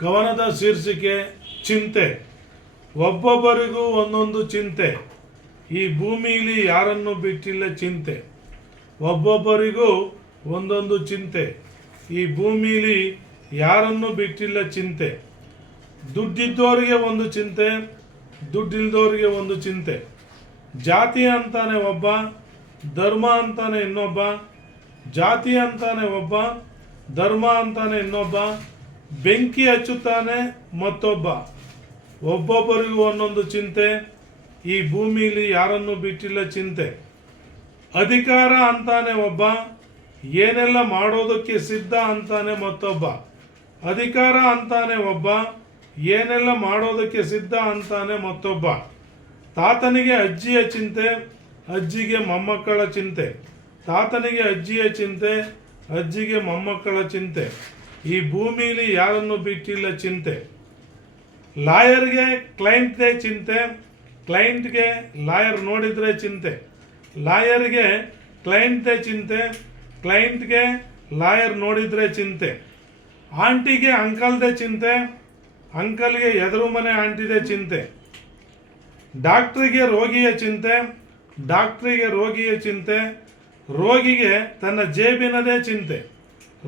ಕವನದ ಶೀರ್ಷಿಕೆ ಚಿಂತೆ. ಒಬ್ಬೊಬ್ಬರಿಗೂ ಒಂದೊಂದು ಚಿಂತೆ, ಈ ಭೂಮಿಲಿ ಯಾರನ್ನು ಬಿಟ್ಟಿಲ್ಲ ಚಿಂತೆ. ಒಬ್ಬೊಬ್ಬರಿಗೂ ಒಂದೊಂದು ಚಿಂತೆ, ಈ ಭೂಮಿಲಿ ಯಾರನ್ನು ಬಿಟ್ಟಿಲ್ಲ ಚಿಂತೆ. ದುಡ್ಡಿದ್ದವರಿಗೆ ಒಂದು ಚಿಂತೆ, ದುಡ್ಡಿಲ್ದವರಿಗೆ ಒಂದು ಚಿಂತೆ. ಜಾತಿ ಅಂತಾನೆ ಒಬ್ಬ, ಧರ್ಮ ಅಂತಾನೆ ಇನ್ನೊಬ್ಬ. ಜಾತಿ ಅಂತಾನೆ ಒಬ್ಬ, ಧರ್ಮ ಅಂತಾನೆ ಇನ್ನೊಬ್ಬ. ಬೆಂಕಿ ಹಚ್ಚುತ್ತಾನೆ ಮತ್ತೊಬ್ಬ. ಒಬ್ಬೊಬ್ಬರಿಗೂ ಒಂದೊಂದು ಚಿಂತೆ, ಈ ಭೂಮಿಲಿ ಯಾರನ್ನು ಬಿಟ್ಟಿಲ್ಲ ಚಿಂತೆ. ಅಧಿಕಾರ ಅಂತಾನೆ ಒಬ್ಬ, ಏನೆಲ್ಲ ಮಾಡೋದಕ್ಕೆ ಸಿದ್ಧ ಅಂತಾನೆ ಮತ್ತೊಬ್ಬ. ಅಧಿಕಾರ ಅಂತಾನೆ ಒಬ್ಬ, ಏನೆಲ್ಲ ಮಾಡೋದಕ್ಕೆ ಸಿದ್ಧ ಅಂತಾನೆ ಮತ್ತೊಬ್ಬ. ತಾತನಿಗೆ ಅಜ್ಜಿಯ ಚಿಂತೆ, ಅಜ್ಜಿಗೆ ಮೊಮ್ಮಕ್ಕಳ ಚಿಂತೆ. ತಾತನಿಗೆ ಅಜ್ಜಿಯ ಚಿಂತೆ, ಅಜ್ಜಿಗೆ ಮೊಮ್ಮಕ್ಕಳ ಚಿಂತೆ. ಈ ಭೂಮಿಲಿ ಯಾರನ್ನು ಬಿಟ್ಟಿಲ್ಲ ಚಿಂತೆ. ಲಾಯರ್ಗೆ ಕ್ಲೈಂಟ್ದೇ ಚಿಂತೆ, ಕ್ಲೈಂಟ್ಗೆ ಲಾಯರ್ ನೋಡಿದರೆ ಚಿಂತೆ. ಲಾಯರ್ಗೆ ಕ್ಲೈಂಟ್ದೇ ಚಿಂತೆ, ಕ್ಲೈಂಟ್ಗೆ ಲಾಯರ್ ನೋಡಿದರೆ ಚಿಂತೆ. ಆಂಟಿಗೆ ಅಂಕಲ್ದೇ ಚಿಂತೆ, ಅಂಕಲ್ಗೆ ಎದುರು ಮನೆ ಆಂಟಿದೇ ಚಿಂತೆ. ಡಾಕ್ಟ್ರಿಗೆ ರೋಗಿಯ ಚಿಂತೆ, ಡಾಕ್ಟ್ರಿಗೆ ರೋಗಿಯ ಚಿಂತೆ. ರೋಗಿಗೆ ತನ್ನ ಜೇಬಿನದೇ ಚಿಂತೆ,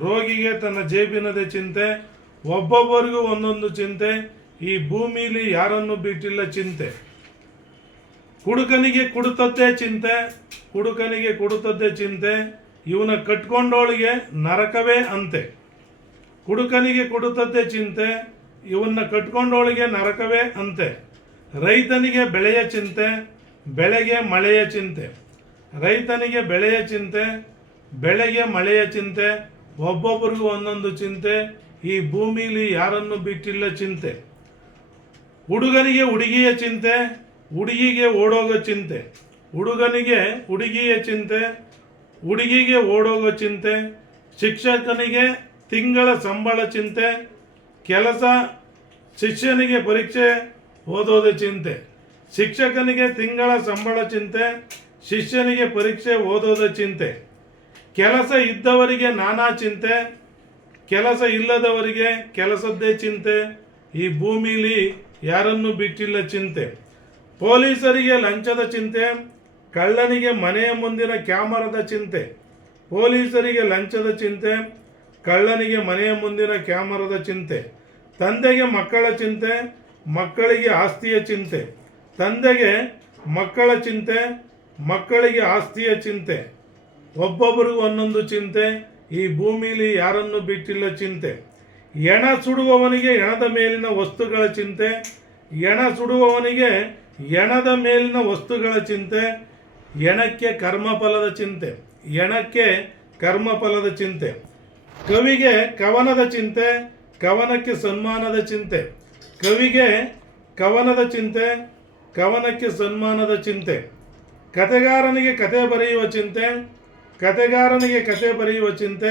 ರೋಗಿಗೆ ತನ್ನ ಜೇಬಿನದೇ ಚಿಂತೆ. ಒಬ್ಬೊಬ್ಬರಿಗೂ ಒಂದೊಂದು ಚಿಂತೆ, ಈ ಭೂಮಿಲಿ ಯಾರನ್ನು ಬಿಟ್ಟಿಲ್ಲ ಚಿಂತೆ. ಕುಡುಕನಿಗೆ ಕುಡುತದ್ದೇ ಚಿಂತೆ, ಕುಡುಕನಿಗೆ ಕುಡುತದ್ದೇ ಚಿಂತೆ. ಇವನ ಕಟ್ಕೊಂಡೋಳಿಗೆ ನರಕವೇ ಅಂತೆ. ಕುಡುಕನಿಗೆ ಕುಡುತದ್ದೇ ಚಿಂತೆ, ಇವನ್ನ ಕಟ್ಕೊಂಡೋಳಿಗೆ ನರಕವೇ ಅಂತೆ. ರೈತನಿಗೆ ಬೆಳೆಯ ಚಿಂತೆ, ಬೆಳೆಗೆ ಮಳೆಯ ಚಿಂತೆ. ರೈತನಿಗೆ ಬೆಳೆಯ ಚಿಂತೆ, ಬೆಳೆಗೆ ಮಳೆಯ ಚಿಂತೆ. ಒಬ್ಬೊಬ್ಬರಿಗೂ ಒಂದೊಂದು ಚಿಂತೆ, ಈ ಭೂಮಿಲಿ ಯಾರನ್ನು ಬಿಟ್ಟಿಲ್ಲ ಚಿಂತೆ. ಹುಡುಗನಿಗೆ ಹುಡುಗಿಯ ಚಿಂತೆ, ಹುಡುಗಿಗೆ ಓಡೋಗೋ ಚಿಂತೆ. ಹುಡುಗನಿಗೆ ಹುಡುಗಿಯ ಚಿಂತೆ, ಹುಡುಗಿಗೆ ಓಡೋಗೋ ಚಿಂತೆ. ಶಿಕ್ಷಕನಿಗೆ ತಿಂಗಳ ಸಂಬಳ ಚಿಂತೆ, ಕೆಲಸ. ಶಿಷ್ಯನಿಗೆ ಪರೀಕ್ಷೆ ಓದೋದೇ ಚಿಂತೆ. ಶಿಕ್ಷಕನಿಗೆ ತಿಂಗಳ ಸಂಬಳ ಚಿಂತೆ, ಶಿಷ್ಯನಿಗೆ ಪರೀಕ್ಷೆ ಓದೋದೇ ಚಿಂತೆ. ಕೆಲಸ ಇದ್ದವರಿಗೆ ನಾನಾ ಚಿಂತೆ, ಕೆಲಸ ಇಲ್ಲದವರಿಗೆ ಕೆಲಸದ್ದೇ ಚಿಂತೆ. ಈ ಭೂಮಿಲಿ ಯಾರನ್ನು ಬಿಟ್ಟಿಲ್ಲ ಚಿಂತೆ. ಪೊಲೀಸರಿಗೆ ಲಂಚದ ಚಿಂತೆ, ಕಳ್ಳನಿಗೆ ಮನೆಯ ಮುಂದಿನ ಕ್ಯಾಮರಾದ ಚಿಂತೆ. ಪೊಲೀಸರಿಗೆ ಲಂಚದ ಚಿಂತೆ, ಕಳ್ಳನಿಗೆ ಮನೆಯ ಮುಂದಿನ ಕ್ಯಾಮರಾದ ಚಿಂತೆ. ತಂದೆಗೆ ಮಕ್ಕಳ ಚಿಂತೆ, ಮಕ್ಕಳಿಗೆ ಆಸ್ತಿಯ ಚಿಂತೆ. ತಂದೆಗೆ ಮಕ್ಕಳ ಚಿಂತೆ, ಮಕ್ಕಳಿಗೆ ಆಸ್ತಿಯ ಚಿಂತೆ. ಒಬ್ಬೊಬ್ಬರಿಗೂ ಒಂದೊಂದು ಚಿಂತೆ, ಈ ಭೂಮಿಲಿ ಯಾರನ್ನು ಬಿಟ್ಟಿಲ್ಲ ಚಿಂತೆ. ಎಣ ಸುಡುವವನಿಗೆ ಎಣದ ಮೇಲಿನ ವಸ್ತುಗಳ ಚಿಂತೆ, ಎಣ ಸುಡುವವನಿಗೆ ಎಣದ ಮೇಲಿನ ವಸ್ತುಗಳ ಚಿಂತೆ. ಎಣಕ್ಕೆ ಕರ್ಮಫಲದ ಚಿಂತೆ, ಎಣಕ್ಕೆ ಕರ್ಮಫಲದ ಚಿಂತೆ. ಕವಿಗೆ ಕವನದ ಚಿಂತೆ, ಕವನಕ್ಕೆ ಸನ್ಮಾನದ ಚಿಂತೆ. ಕವಿಗೆ ಕವನದ ಚಿಂತೆ, ಕವನಕ್ಕೆ ಸನ್ಮಾನದ ಚಿಂತೆ. ಕತೆಗಾರನಿಗೆ ಕತೆ ಬರೆಯುವ ಚಿಂತೆ, ಕತೆಗಾರನಿಗೆ ಕತೆ ಬರೆಯುವ ಚಿಂತೆ.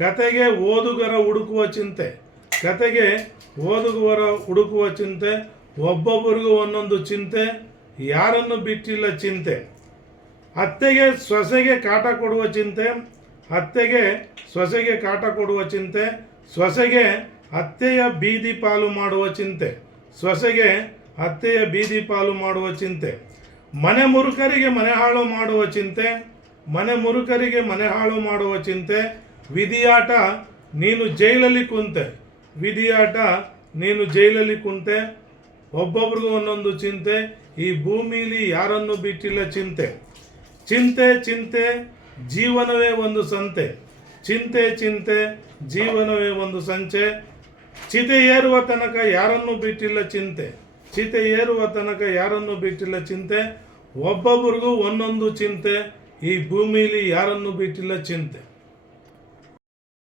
ಕತೆಗೆ ಓದುಗರ ಹುಡುಕುವ ಚಿಂತೆ, ಕತೆಗೆ ಓದುಗರ ಹುಡುಕುವ ಚಿಂತೆ. ಒಬ್ಬೊಬ್ಬರಿಗೂ ಒಂದೊಂದು ಚಿಂತೆ, ಯಾರನ್ನು ಬಿಟ್ಟಿಲ್ಲ ಚಿಂತೆ. ಅತ್ತೆಗೆ ಸೊಸೆಗೆ ಕಾಟ ಕೊಡುವ ಚಿಂತೆ, ಅತ್ತೆಗೆ ಸೊಸೆಗೆ ಕಾಟ ಕೊಡುವ ಚಿಂತೆ. ಸೊಸೆಗೆ ಅತ್ತೆಯ ಬೀದಿ ಪಾಲು ಮಾಡುವ ಚಿಂತೆ, ಸೊಸೆಗೆ ಅತ್ತೆಯ ಬೀದಿ ಪಾಲು ಮಾಡುವ ಚಿಂತೆ. ಮನೆ ಮುರುಕರಿಗೆ ಮನೆ ಹಾಳು ಮಾಡುವ ಚಿಂತೆ, ಮನೆ ಮುರುಕರಿಗೆ ಮನೆ ಹಾಳು ಮಾಡುವ ಚಿಂತೆ. ವಿಧಿಯಾಟ ನೀನು ಜೈಲಲ್ಲಿ ಕುಂತೆ, ವಿಧಿಯಾಟ ನೀನು ಜೈಲಲ್ಲಿ ಕುಂತೆ. ಒಬ್ಬೊಬ್ರಿಗೂ ಒಂದೊಂದು ಚಿಂತೆ, ಈ ಭೂಮಿಲಿ ಯಾರನ್ನು ಬಿಟ್ಟಿಲ್ಲ ಚಿಂತೆ. ಚಿಂತೆ ಚಿಂತೆ ಜೀವನವೇ ಒಂದು ಸಂತೆ, ಚಿಂತೆ ಚಿಂತೆ ಜೀವನವೇ ಒಂದು ಸಂಚೆ. ಚಿತೆ ಏರುವ ತನಕ ಯಾರನ್ನು ಬಿಟ್ಟಿಲ್ಲ ಚಿಂತೆ, ಚಿತೆ ಏರುವ ತನಕ ಯಾರನ್ನು ಬಿಟ್ಟಿಲ್ಲ ಚಿಂತೆ. ಒಬ್ಬೊಬ್ಬರಿಗೂ ಒಂದೊಂದು ಚಿಂತೆ, ಈ ಭೂಮಿಲಿ ಯಾರನ್ನು ಬಿಟ್ಟಿಲ್ಲ ಚಿಂತೆ.